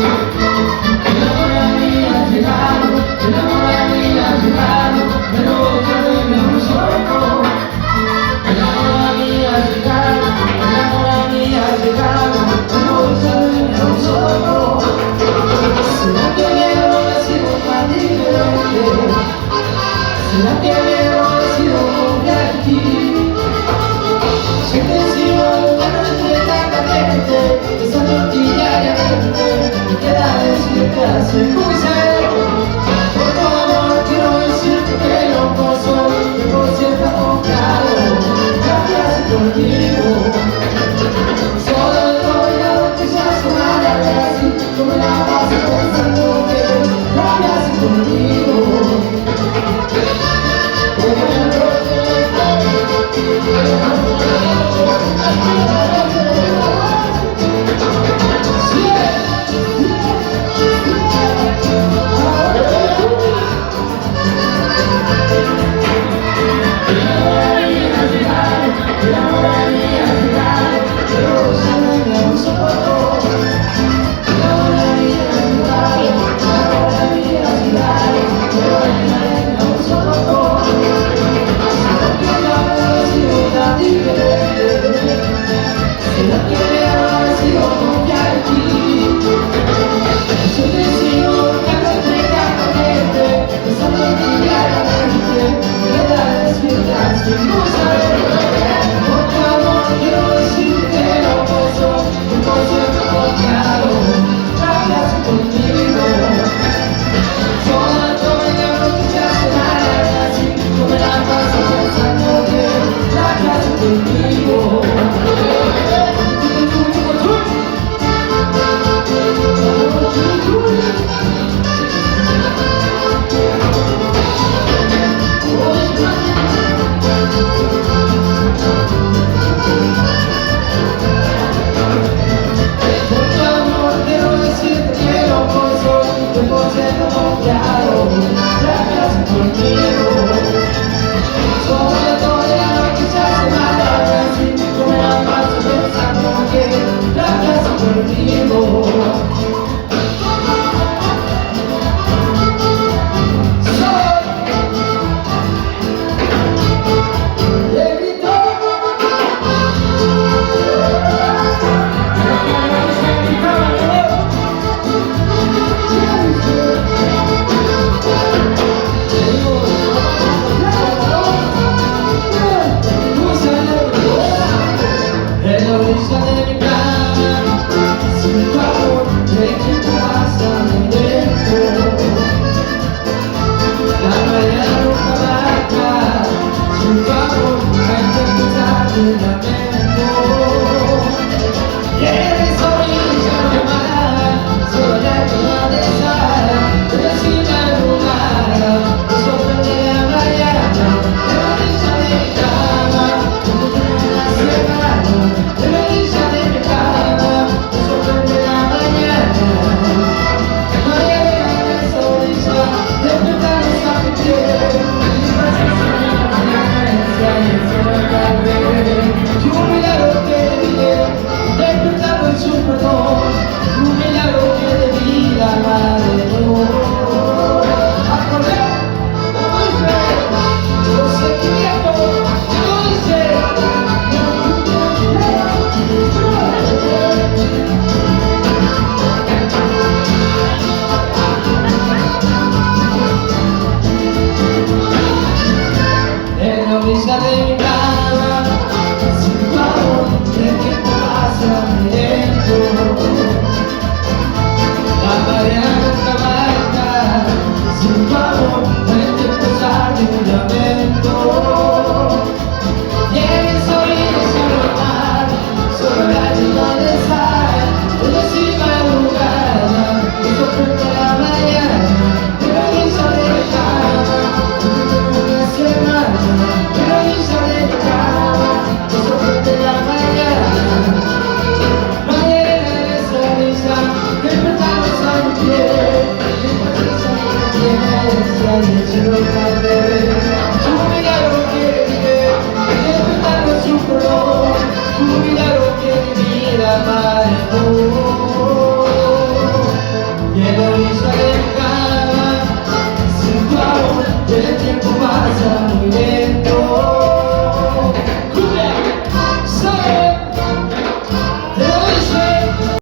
El amor a mí ha llegado, el amor a mí ha llegado, pero yo no me soporto. El amor a mí ha llegado, el amor a mí ha llegado, pero yo no me soporto. ¿Será que mi amor ha sido tan diferente? ¿Será que mi amor ha sido como aquí? Siempre he sido bueno entre tanta gente, pensando diariamente, me queda decirte hace. ¿Cómo dice?